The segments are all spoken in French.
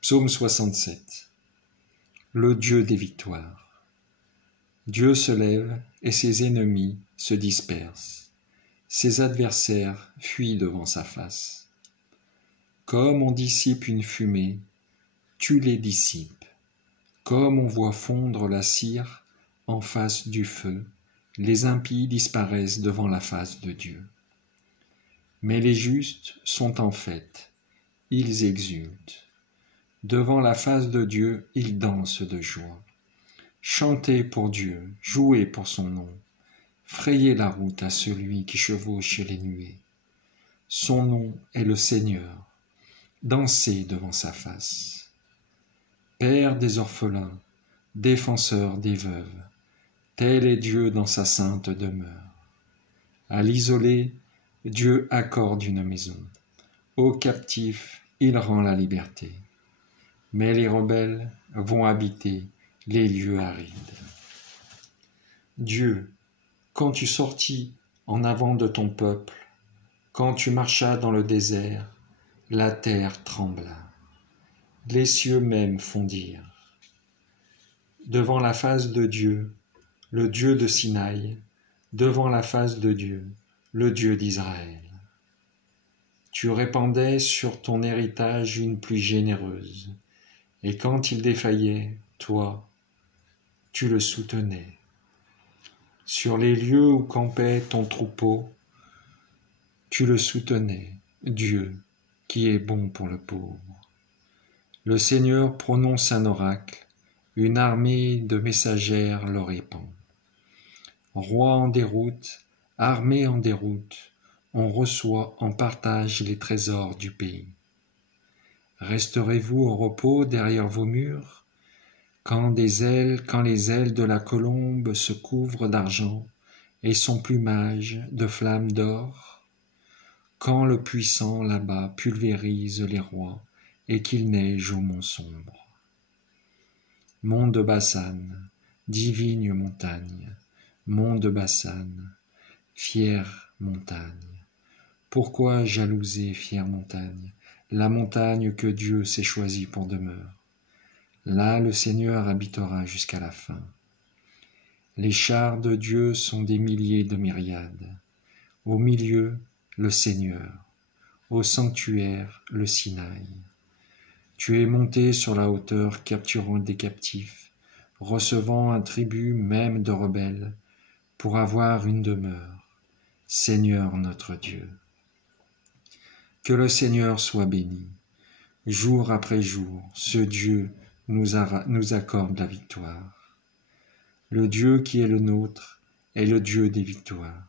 Psaume 67. Le Dieu des victoires. Dieu se lève et ses ennemis se dispersent. Ses adversaires fuient devant sa face. Comme on dissipe une fumée, tu les dissipes. Comme on voit fondre la cire en face du feu, les impies disparaissent devant la face de Dieu. Mais les justes sont en fête, ils exultent. Devant la face de Dieu, ils dansent de joie. Chantez pour Dieu, jouez pour son nom. Frayez la route à celui qui chevauche les nuées. Son nom est le Seigneur. Dansez devant sa face. Père des orphelins, défenseur des veuves, tel est Dieu dans sa sainte demeure. À l'isolé, Dieu accorde une maison. Aux captifs, il rend la liberté. Mais les rebelles vont habiter les lieux arides. Dieu, quand tu sortis en avant de ton peuple, quand tu marchas dans le désert, la terre trembla. Les cieux même fondirent. Devant la face de Dieu, le Dieu de Sinaï, devant la face de Dieu, le Dieu d'Israël. Tu répandais sur ton héritage une pluie généreuse, et quand il défaillait, toi, tu le soutenais. Sur les lieux où campait ton troupeau, tu le soutenais, Dieu, qui est bon pour le pauvre. Le Seigneur prononce un oracle, une armée de messagères le répand. Roi en déroute, armée en déroute, on reçoit en partage les trésors du pays. Resterez-vous au repos derrière vos murs, quand les ailes de la colombe se couvrent d'argent et son plumage de flammes d'or, quand le puissant là-bas pulvérise les rois et qu'il neige au mont sombre. Mont de Bassane, divine montagne, mont de Bassane, fière montagne. Pourquoi jalouser, fière montagne, la montagne que Dieu s'est choisie pour demeure? Là, le Seigneur habitera jusqu'à la fin. Les chars de Dieu sont des milliers de myriades. Au milieu, le Seigneur. Au sanctuaire, le Sinaï. Tu es monté sur la hauteur, capturant des captifs, recevant un tribut même de rebelles, pour avoir une demeure. Seigneur notre Dieu. Que le Seigneur soit béni. Jour après jour, ce Dieu nous accorde la victoire. Le Dieu qui est le nôtre est le Dieu des victoires,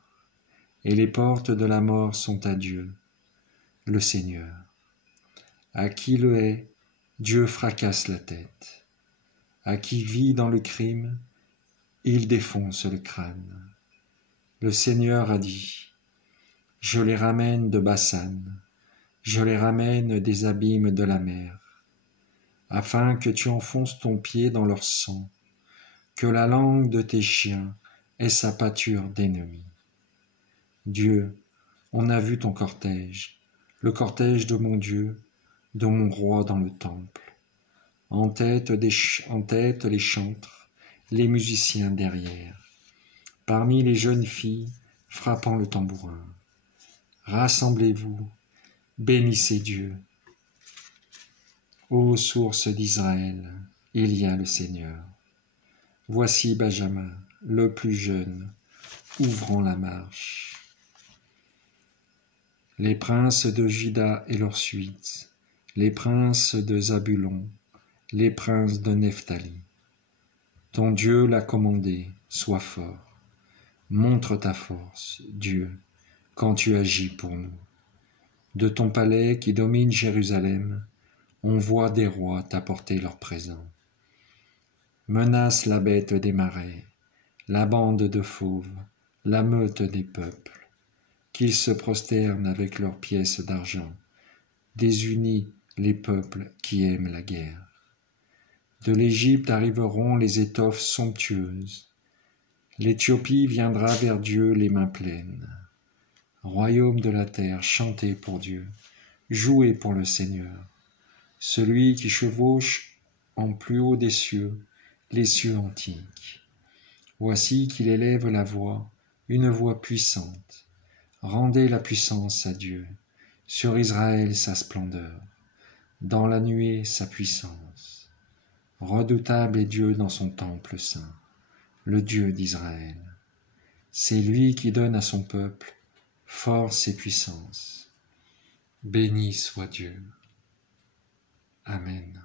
et les portes de la mort sont à Dieu, le Seigneur. À qui le hait, Dieu fracasse la tête. À qui vit dans le crime, il défonce le crâne. Le Seigneur a dit, je les ramène de Bassane, je les ramène des abîmes de la mer, afin que tu enfonces ton pied dans leur sang, que la langue de tes chiens ait sa pâture d'ennemis. Dieu, on a vu ton cortège, le cortège de mon Dieu, de mon roi dans le temple. En tête les chantres, les musiciens derrière, parmi les jeunes filles frappant le tambourin. Rassemblez-vous, bénissez Dieu. Ô source d'Israël, il y a le Seigneur. Voici Benjamin, le plus jeune, ouvrant la marche. Les princes de Juda et leurs suites, les princes de Zabulon, les princes de Nephtali. Ton Dieu l'a commandé, sois fort. Montre ta force, Dieu, quand tu agis pour nous. De ton palais qui domine Jérusalem, on voit des rois t'apporter leurs présents. Menace la bête des marais, la bande de fauves, la meute des peuples, qu'ils se prosternent avec leurs pièces d'argent, désunis les peuples qui aiment la guerre. De l'Égypte arriveront les étoffes somptueuses, l'Éthiopie viendra vers Dieu les mains pleines. Royaume de la terre, chantez pour Dieu, jouez pour le Seigneur, celui qui chevauche en plus haut des cieux, les cieux antiques. Voici qu'il élève la voix, une voix puissante. Rendez la puissance à Dieu, sur Israël sa splendeur, dans la nuée sa puissance. Redoutable est Dieu dans son temple saint, le Dieu d'Israël. C'est lui qui donne à son peuple force et puissance. Béni soit Dieu. Amen.